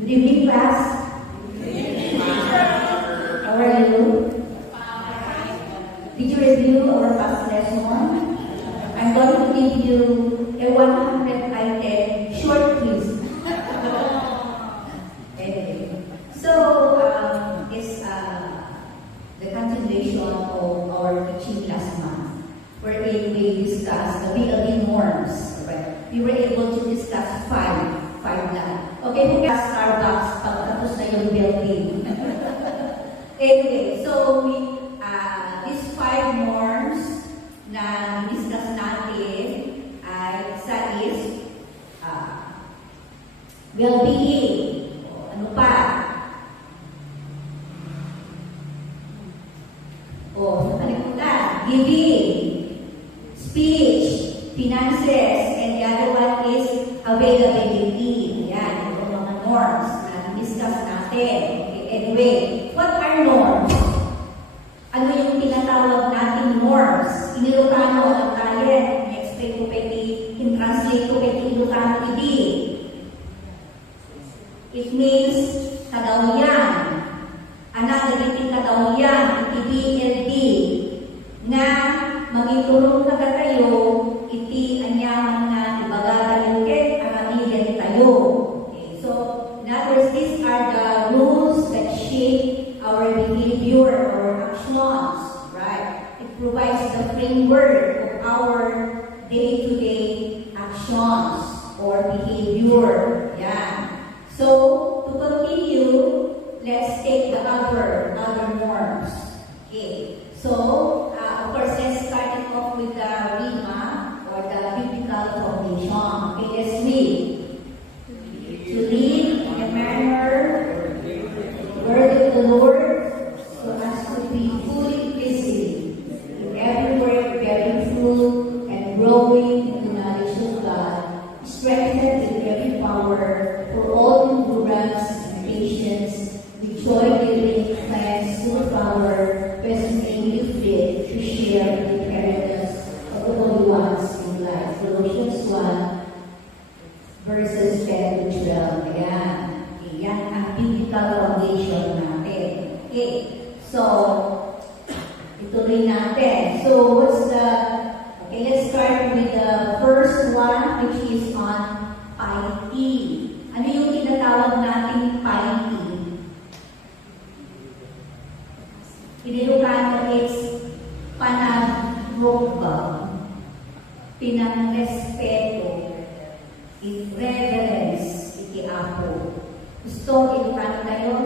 Good evening, class. How are you? Did you review our past lesson? I'm going to give you a 100-item short quiz. Anyway, so it's the continuation of our teaching last month, wherein we discussed the BLE norms. Right? We were able to discuss five lang. Okay, who got Starbucks pagkatapos na yung building? Anyway, so we these five norms na discuss natin ay isa is well-being. Ano pa? Nakalimutan. Giving, speech, finances, and the other one is availability. Yan, ito mga norms na discuss natin. Okay, anyway, what are norms? Ano yung tinatawag nating norms? Inilocano ang tayo. I-explain ko pwede, in-translate ko pwede Ilocano hindi. It means kadawian. Anak nagiging kadawian, IBLD. Nga, magitulong na kayo, iti anyaman na ibaga tayo ket aramigan tayo. Okay, so, in other words, these are the rules that shape our behavior, our actions, right? It provides the framework of our day-to-day actions or behavior. Yeah. So, to continue, let's take the other norms. Okay. So, of course, let's start it off with the RIMA, or the biblical foundation. Okay, let's read. To live in a manner, the word of the Lord, so as to be fully pleasing, in every work bearing fruit and growing in the knowledge of God, strengthened in every power for all endurance and patience, with joy giving thanks to the Father, presently you fit to share the inheritance of the holy ones in life. Colossians 1, verses 10 to 12. Ayan. Yan ang biblical foundation natin. Okay. So, ituloy natin. So, let's start with the first one, which is on piety. Ano yung tinatawag nating piety? Inilocano is panagrugbag, pinangrespeto, reverence, iti-apo. Gusto Ilocano tayo?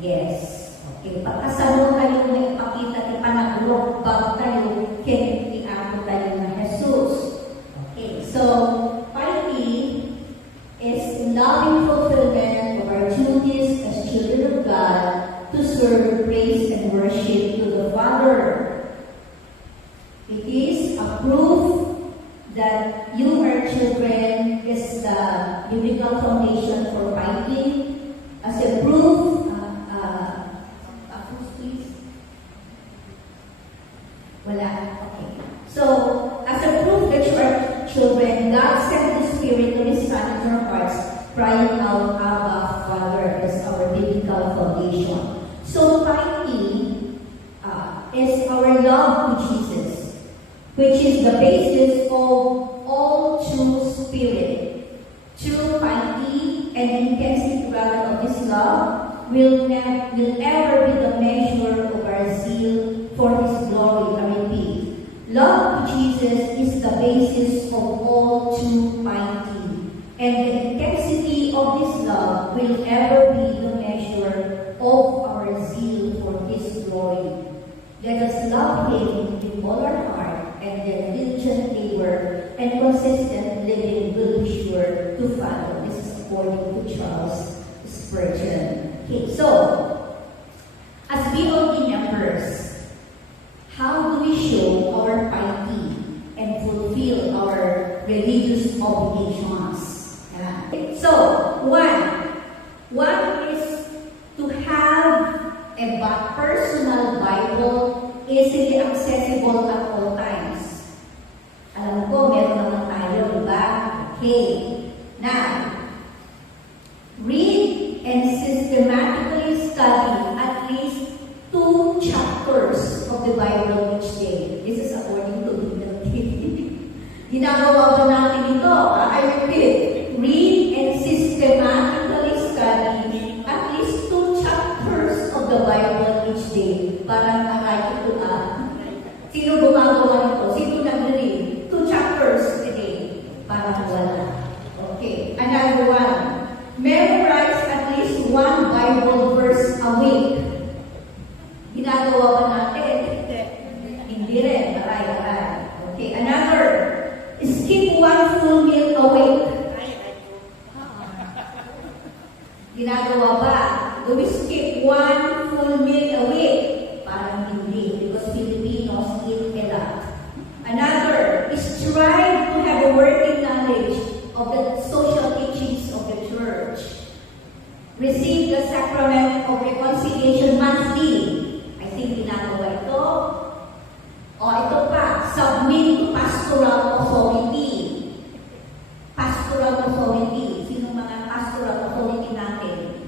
Yes. Okay. Pagkasalo tayo na ipakita ni panagrugbag tayo, iti-apo tayo na Jesus. Okay. So, piety is loving fulfillment of our duties as children of God to serve, praise, and worship to the Father. It is a proof that you are children is the biblical foundation for piety. As a proof, please. Wala. Okay. So, as a proof that you are children, God sent the Spirit of His Son in your hearts, crying out, Abba, Father, as our biblical foundation. So, piety is our love to Jesus, which is the basis of all true spirit. True piety and intensity rather of this love will ever be the measure of our zeal for His glory. I repeat, love to Jesus is the basis of all true piety, and the intensity of this love will ever be the measure of our zeal for His glory. Let us love Him with all our heart, and then diligent labor and consistent living will be sure to follow. This is according to Charles Spurgeon. Okay, so, as BOD members, how do we show our piety and fulfill our religious obligations? So, one is to have a personal Bible easily accessible at all times. Alam ko, meron naman tayo, diba? Okay. Now, read Ginagawa ba natin ito? I repeat, read and systematically study at least 2 chapters of the Bible each day. Parang aray ito Sino gumagawa nito? Sino nag-read? 2 chapters a day. Parang wala. Okay. Another one. Memorize at least 1 Bible verse a week. Ginagawa ba natin? Hindi rin. Aray. Okay. Another. Skip 1 full meal a week. Ginagawa ba? Do we skip 1 full meal a week? Parang hindi. Because Filipinos eat a lot. Another is strive to have a working knowledge of the social teachings of the church. Receive the sacrament of reconciliation monthly. I think ginagawa ito. O ito pa, submit to pastoral authority. Pastoral authority. Sino mga pastoral authority natin?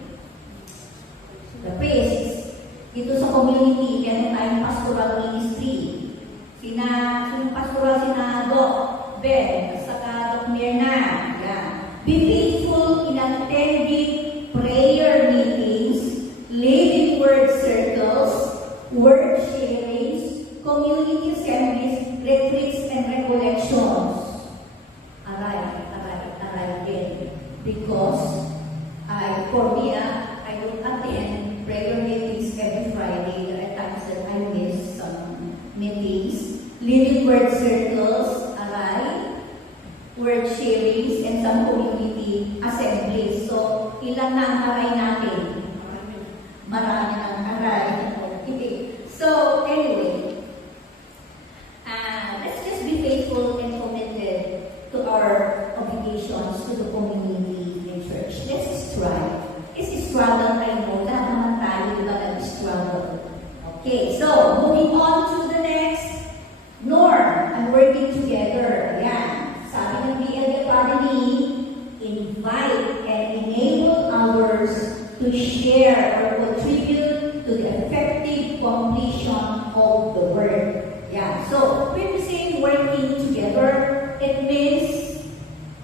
The priests. Dito sa community, meron tayong pastoral ministry. Sinong pastoral Doc Ben, saka Doc Mirna. Yan. Be faithful in attending prayer meetings, leading word circles, word sharings, community assemblies, retreats, and recollections. Aray din. Because for me, I don't attend prayer meetings every Friday. There are times that I miss some meetings. Living word circles, word sharings, and some community assemblies. So, ilan na ang aray natin? Marami ang aray. Okay. So, anyway, let's just be faithful and committed to our obligations to the community and church. Let's strive. It's a struggle, I know. Lahat naman tayo, diba, nag-struggle. Okay, so, moving on to the next norm and working together. Ayan. Sabi ng BLD Academy, invite and enable others to share or contribute to the effective completion of the work. Yeah. So, when we say working together, it means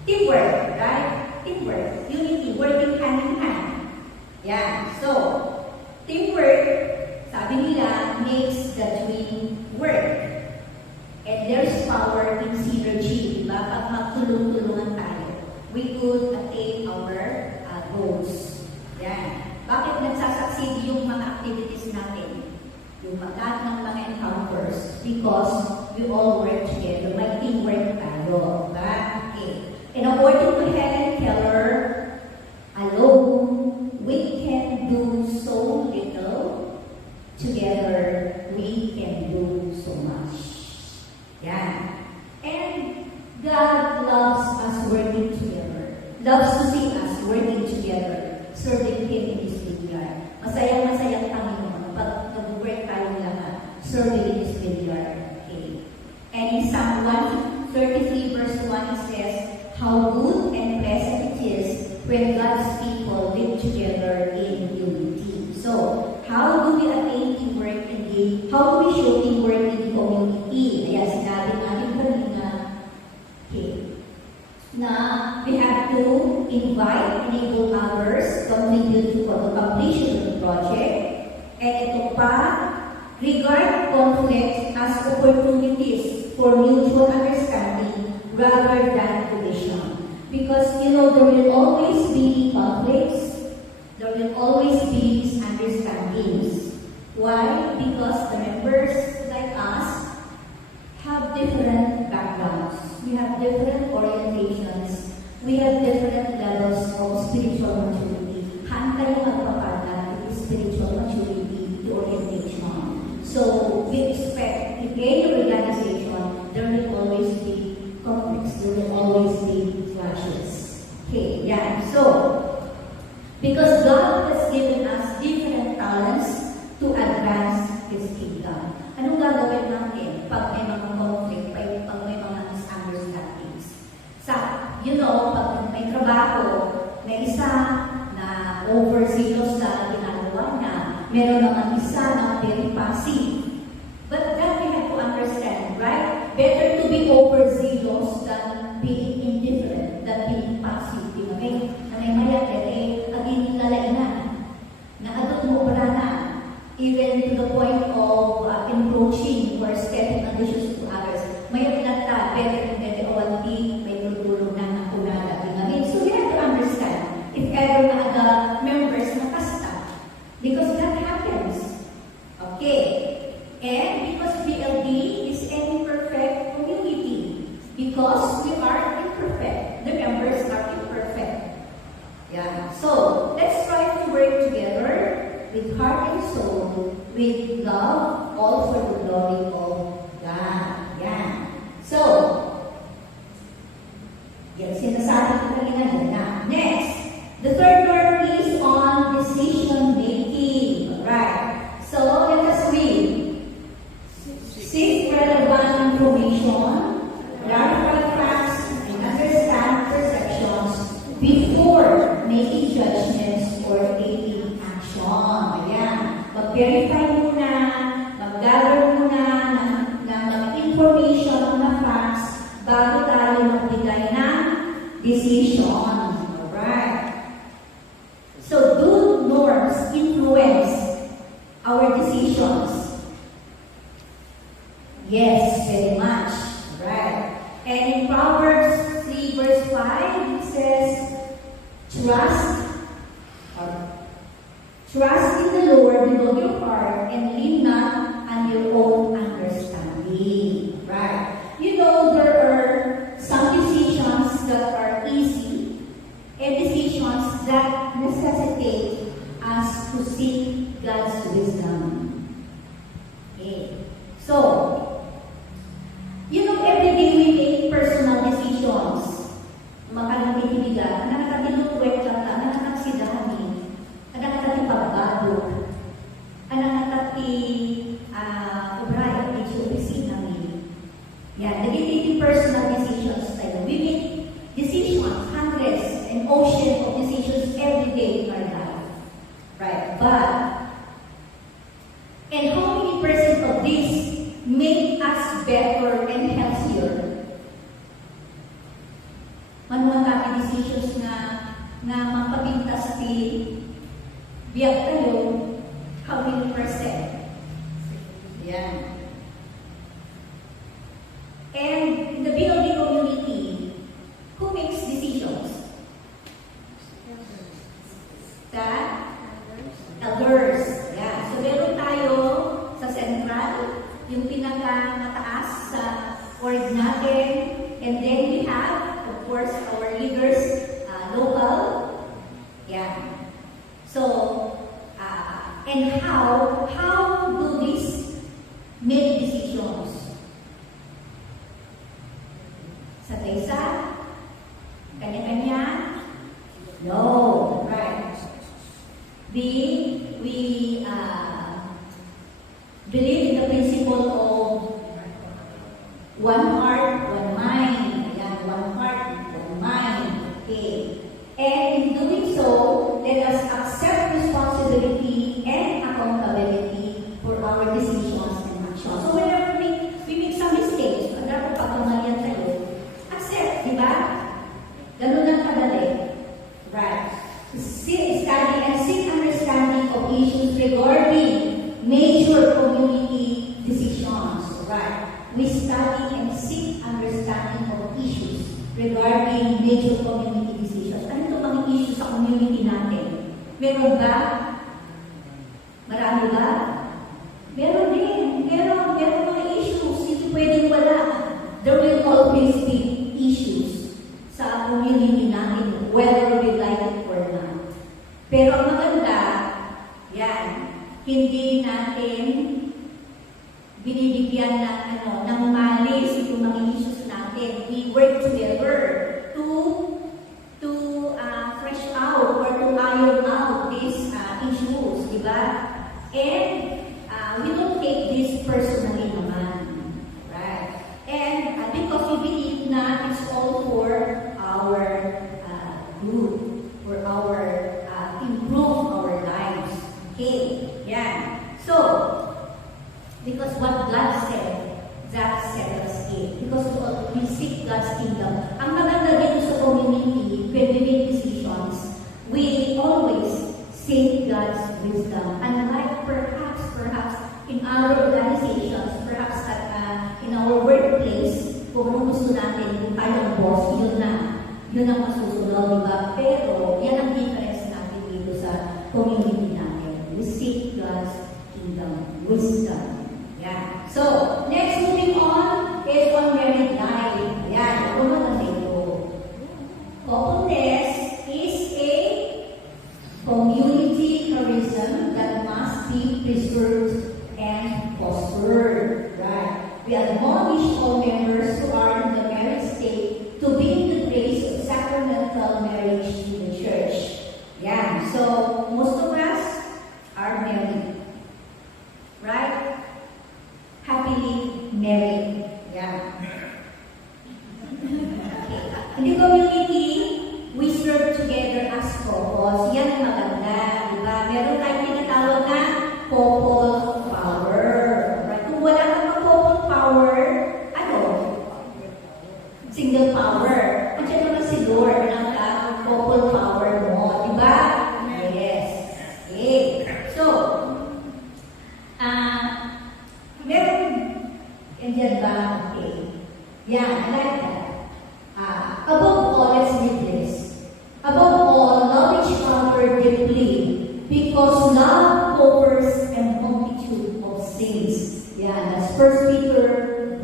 teamwork, right? Teamwork, unity, working hand in hand. Yeah. So, teamwork, sabi nila, makes the dream work. And there's power in synergy, diba? Pag magtulong-tulungan tayo, we could attain our goals. Yan. Bakit nagsasucceed yung mga activities natin? Yung lahat ng mga encounters? Because we all work together. May teamwork tayo. Diba? Okay. And according to Helen Keller, alone, we can do so little. Together, we can do so much. Yeah. And God loves us working together. Loves to see us working together, serving Him in His vineyard. Masayang-masayang Panginoon pag nag-work tayong lahat, serving in His vineyard. Okay. And in Psalm 133 verse 1 it says, how good and pleasant it is when God's people live together in unity. So, how do we attain teamwork in the, how do we show teamwork in the community? Ayan, sinabi natin kanina, okay, na we have to invite, enable others, contribute to the completion of the project, and ito pa, regard conflicts as opportunities for mutual understanding rather than division. Because, you know, there will always be conflicts, there will always be misunderstandings. Why? Because the members like us have different backgrounds. We have different orientations. We have different levels of spiritual maturity. Handa yung magpapala to spiritual maturity, to orientation. So, we expect in any organization, there will always be conflicts. There will always be clashes. Okay, yeah. So, because God has given us different talents to advance His kingdom. Anong gagawin natin pag may mga conflict, pag may mga misunderstandings? You know, pag may trabaho, may isa na overzealous sa ginagawa niya, meron naman isa na very passive. But that we have to understand, right? Better to be be overzealous than being indifferent, than being passive. Di ba? Na may mayat aging lalainan. Na adot mo para na. Even to the point of encroaching or stepping on the shoes to others. Mayat na ta, better than awalti, may tulong na nakunada. Di ba? So we have to understand if ever na the members na kasta. Because that happens. Okay. And because BLD is an imperfect community. Because we are imperfect. The members are imperfect. Yeah. So, let's try to work together with heart and soul, with love, all for the glory of God. Yeah. So, yan sinasabi ko kanina yun na. Next, the third word is on decision making. Right. So, let us read. Seek relevant information, clarify facts, and understand perceptions before making judgments or taking action. Ayan. Mag-verify muna, mag-gather muna ng mga information, na facts, bago tayo magbigay ng decision. Alright. So, do norms influence our decisions? Yes, very much. Right. And in Proverbs 3 verse 5, it says, Trust in the Lord with all your heart and lean not on your own understanding. Right. You know, there are some decisions that are easy and decisions that necessitate us to seek God's wisdom. Okay. So, you know, every day we make personal decisions. Makalang titibigan, anak nakatilutuwet kata, anak naksidahani, anak nakatipagbago, anak nakati obraya, ito opisina mi. Yan, nagiging personal decisions tayo. We make decisions, hundreds and ocean of decisions every day in our life. Right, but, and how many percent of this make us better and healthier? Manuang kami decisions na mapabintas ti biyak tayo, how many percent? Yan. And in the BLD community, who makes decisions? That? Elders. Yeah. So meron tayo sa central, yung pinaka-mataas sa org natin. And then we have, of course, our leaders, local. Yeah. So, and how do these make decisions? Sa isa? Kanya-kanya? No. Right. We believe in the principle of one heart, one mind. Ayan, one heart, one mind. Okay. And in doing so, let us accept responsibility and accountability for our decisions and actions. So whenever we make some mistakes, whenever pagkamalian tayo, accept, di ba? Ganun lang kadali. Right. Study and seek understanding of issues regarding major community decisions. Right. We study and seek understanding of issues regarding major community decisions. Ano ito pang issues sa community natin? Meron ba? Marami ba? Meron din. Meron mga issues. Hindi pwedeng wala. There will always be issues sa community natin, whether we like it or not. Pero ang maganda, yan, hindi natin binibigyan ng malis yung mga issues natin. We work together to fresh out or to iron out these issues, di ba? And we don't take this personally naman. Right? And because we believe na it's all for our good, for our improve our lives. Okay? Yan. So, because what God said, that settles it. Because God's kingdom. Ang maganda dito sa community, when we make decisions, we always seek God's wisdom. Unlike perhaps in our organizations, perhaps in our workplace, kung ano gusto natin, yung tayong boss, yun ang masusunod, di ba? Pero, yan ang difference natin dito sa community natin. We seek God's kingdom, wisdom. Yeah. So, next moving on is on married life. Yan, ako maganda ito. Openness is a community charism that must be preserved and fostered. Right. We admonish all members who are in the married state to be in the grace of sacramental marriage in the church. Yeah. So, most of us are married. Right? Happily married. Yeah. In the community, we serve together as couples. Yan ang maganda, di ba? Meron tayong tinatawag na couple power. Right? Kung wala kang couple power, ano? Single power. Andiyan naman si Lord ng couple power mo, di ba? Yes. Okay. So, meron, andyan ba? Okay. Yeah, I like that. Above all, let's read this. Above all, love each other deeply, because love covers a multitude of sins. Yeah, that's 1 Peter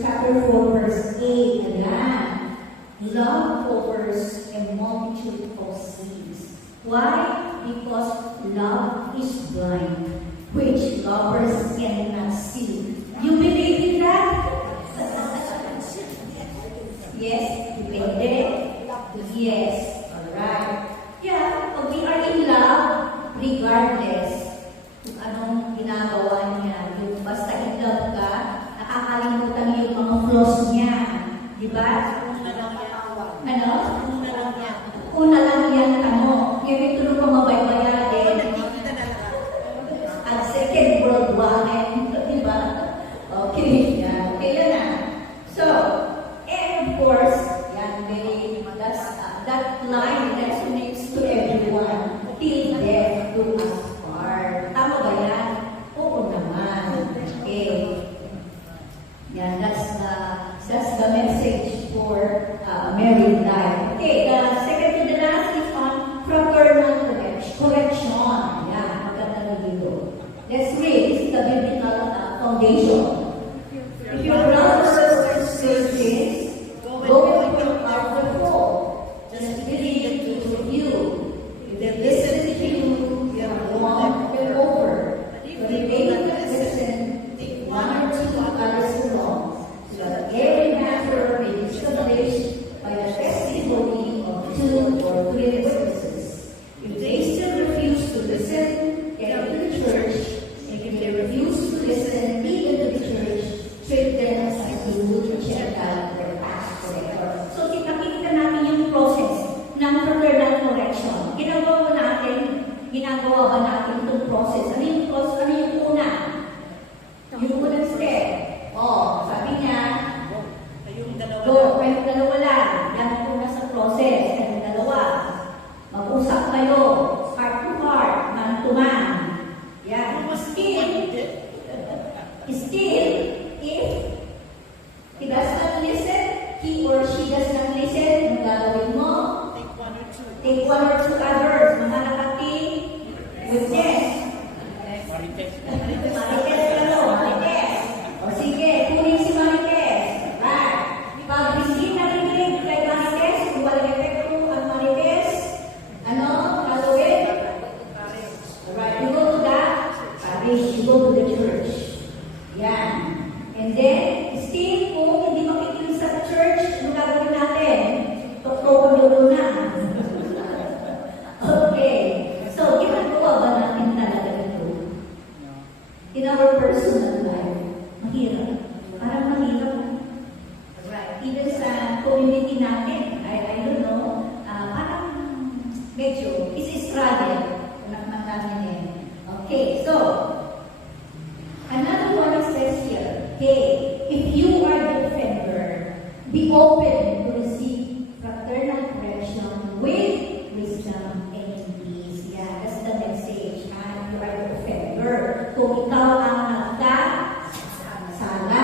chapter 4, verse 8. Ayan. Love covers a multitude of sins. Why? Because love is blind, which lovers cannot see. You believe in that? Yes, depende. Yes, alright. Yeah, pag we are in love, regardless kung anong ginagawa niya, yung basta in love ka, nakakalimutan niyo yung mga flaws niya. Diba? Ano? Una lang yan, ano? Yung ito nung pamabaybayan din. At second world war, diba? Okay, yan. Okay, yan na. So, and of course, that line resonates to everyone. Till death do us part. Tama ba yan? Oo naman. Okay. Yan, that's the message for married life. Okay, the second to the last is on fraternal correction. Yan, maganda dito. Let's read. This is the biblical foundation. If your brothers and sisters go with your out of the fold, just believe it to you. If they listen to you, you have won them over. But if they don't listen, take one or two others along, so that every matter may be established by the testimony of 2 or 3 witnesses. If they still refuse to listen, get up to the church. And if they refuse to listen, even to the church, treat them as you would check out their pastor. So, nakikita natin yung process ng fraternal correction. Ginagawa ba natin itong process? Ano yung process? Ano yung una? Yung unang step. Sabi niya, kayong dalawa lang. Yan ang una sa process. Kayong dalawa. Mag-usap kayo. Heart to heart. Man to man. Yan. Still, if he does not listen, he or she does not listen, ang gagawin mo? Take one or two others. Mga nakati, witness. Marites ka, Marites. O sige, kunin si Marites. Right. Pag hindi narinig kay Marites, kung walang epekto ang Marites, ano, gagawin? Alright, you go to the parish, you go to the church. Yan. And then, still, kung hindi makikinig sa church, ano gagawin natin? Toktokan dulo na. Okay. So, ginagawa ba natin talaga ito? In our personal life, mahirap. Parang mahirap. Right. Even sa community natin, I don't know, parang medyo, it's a struggle. Naman natin yan. Okay, so, another one says here, hey, if you are the offender, Be open to receive fraternal correction with wisdom and peace. Yeah, that's the message. And you are the offender. Kung ikaw ang nagkasala,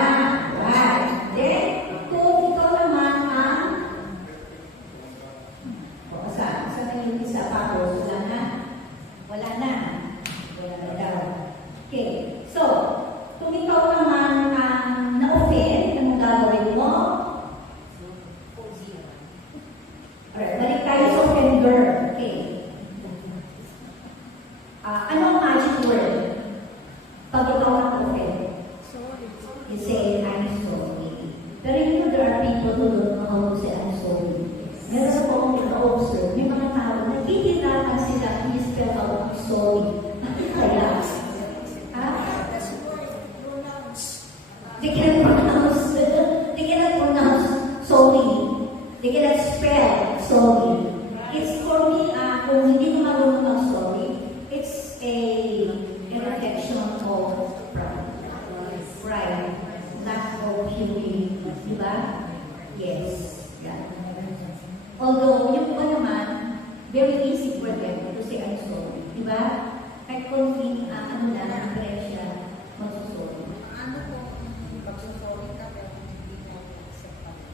right? Then, kung ikaw naman ang saan na yung isa pa? Wala na. Wala na. Wala na daw. Okay. So, kung ikaw naman ang na-offend, anong gagawin mo? Alright, balik tayo sa offender. Okay. Ano ang magic word? Pag ikaw na-offend, you say, I'm sorry. Pero you know, there are people who don't know how to say, I'm sorry. Meron po akong ika-observe, may mga tao, nagkikitakan sila, i-spell out, sorry. Kaya, they cannot pronounce sorry. They cannot spell sorry. It's for me, kung hindi mo marunong ang sorry, it's a reflection of pride. Lack of humility. Diba? Yes. Yeah. Although, yung iba naman, very easy for them to say I'm sorry. Diba? Kahit konting, ano na, ang siya, magsusorry.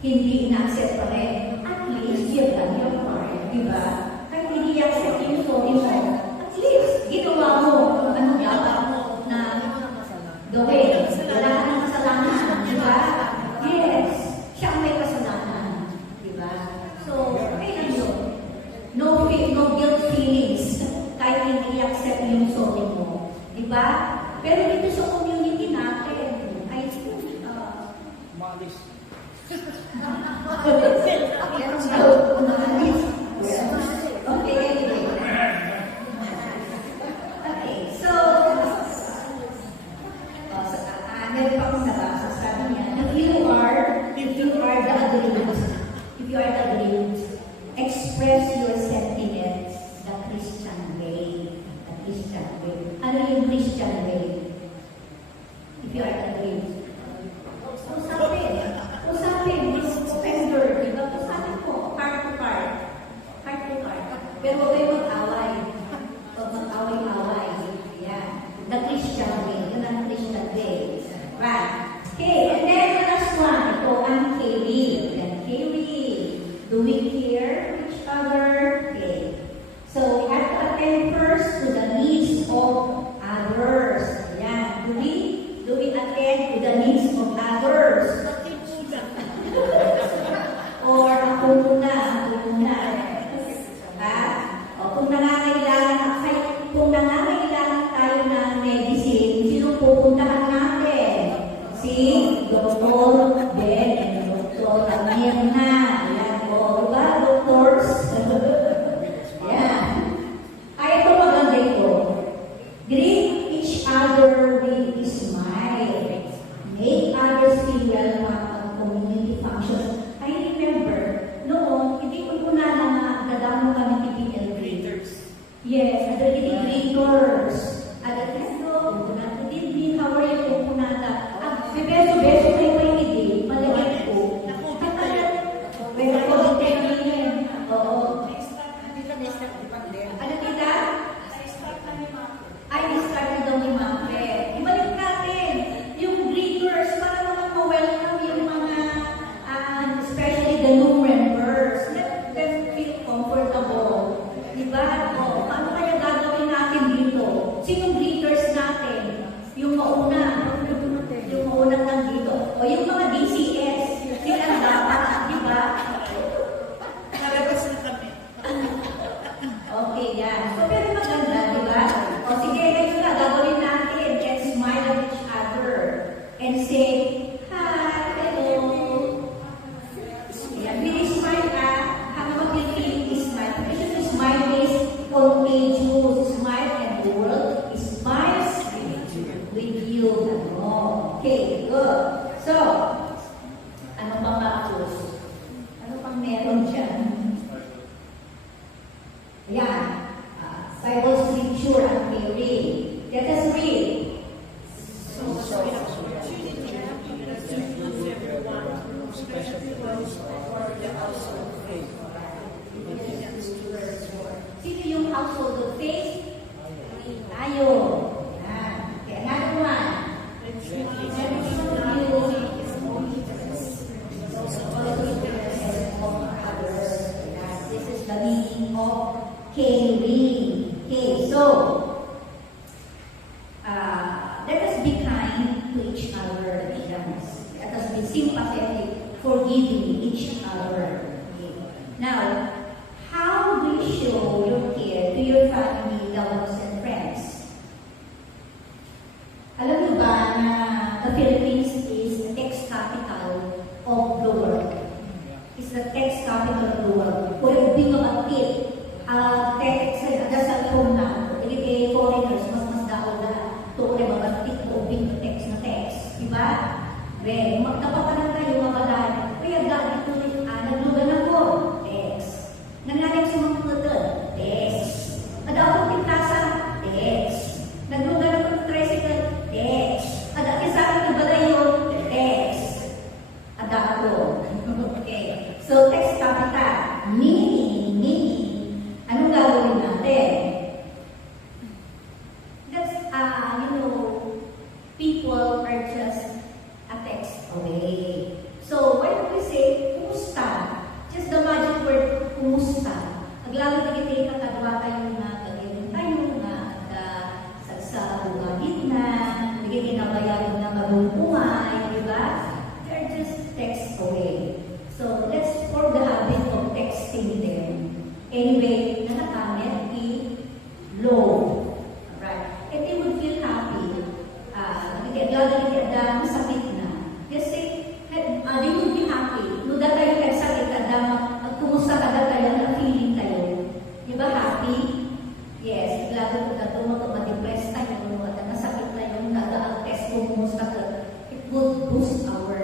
Hindi ina-accept pa rin. At least, you've done your part. Diba? Kahit hindi i-accept yung sorry mo, at least, ginawa mo kung ano dapat mo na gawin. Wala ka ng kasalanan. Diba? Yes. Siya ang may kasalanan. Diba? So, okay lang yun. No guilt feelings. Kahit hindi i-accept yung sorry mo. Diba? Pero dito sa community natin, I think, Malis. Okay, so, meron pa akong nabasa, sabi niya, if you are the aggrieved, express your sentiments the Christian way. The Christian way. Ano yung Christian way? If you are the aggrieved. Usapin, this offender, diba? Usapin ko, part to part. household of faith? Tayo. Yan. Okay, another one. Let's This is the meaning of caring. Okay, so let us be kind to each other. Let us be sympathetic, forgiving each other. Okay. Now, how do you show your care to your family, loved ones, and friends? Alam niyo ba na the Philippines is the text capital of the world? It's the text capital of the world. Kung yung bingabatit, text sa cellphone na, hindi foreigners, mas daw na ito kung mabatit o bing text na text. Diba? Well, magkapapanan tayo mabalaan. Kaya dahil ito rin, naglugan ako. Text. Nangyayang sumamutan. Text. Nadaw akong pinasa. Text. Naglugan ako ng tricycle. Text. Ada sa akin iba na yun. Text. Ada ako. Okay. So, text capital. Meaning. Anong gagawin natin? That's, people are just a text away. So, why don't we say, kumusta? Just the magic word, kumusta. Naglalo na kita katagwa tayo na kagayon tayo na sa bugagit na, hindi kinabayan na marumumay, di ba? They're just text away. So, let's form the habit of texting them. Anyway, nakakamit low. Alright. And they would feel happy. Naglalo na masakit na. Just say, they would be happy. Nuda tayo kagsakit, kumusta ka tayo, na feeling tayo. Di ba happy? Yes, lalo na ito, ma-depress tayo, masakit tayo, ang test kung kumusta ka. It would boost our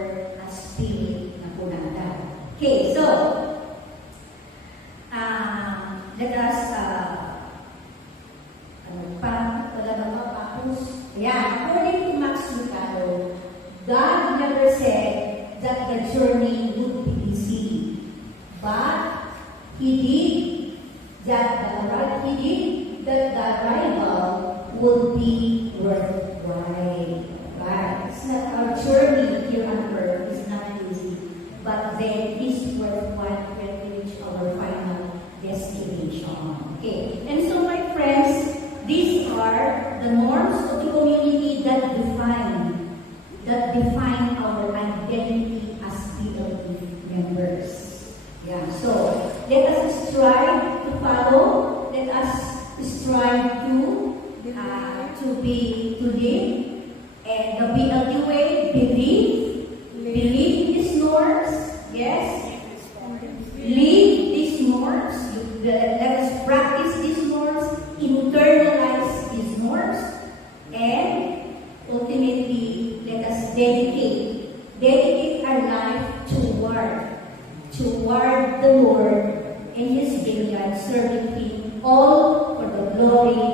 spirit na punanda. Okay, so, let us, according to Max Lucado, God never said that the journey would be easy, but He did that the arrival would be worthwhile. Right? It's not our journey here on earth is not easy, but then it's worthwhile when we reach our final destination. Okay, and so my friends, these are the norms of the community that define our identity as PLP members. Yeah. So let us strive to follow. Let us strive to live, and the BLT way. Believe these norms. Yes. Live these norms. Let us practice these norms. Internalize these norms, and ultimately let us dedicate our life toward the Lord and His vineyard, serving Him all for the glory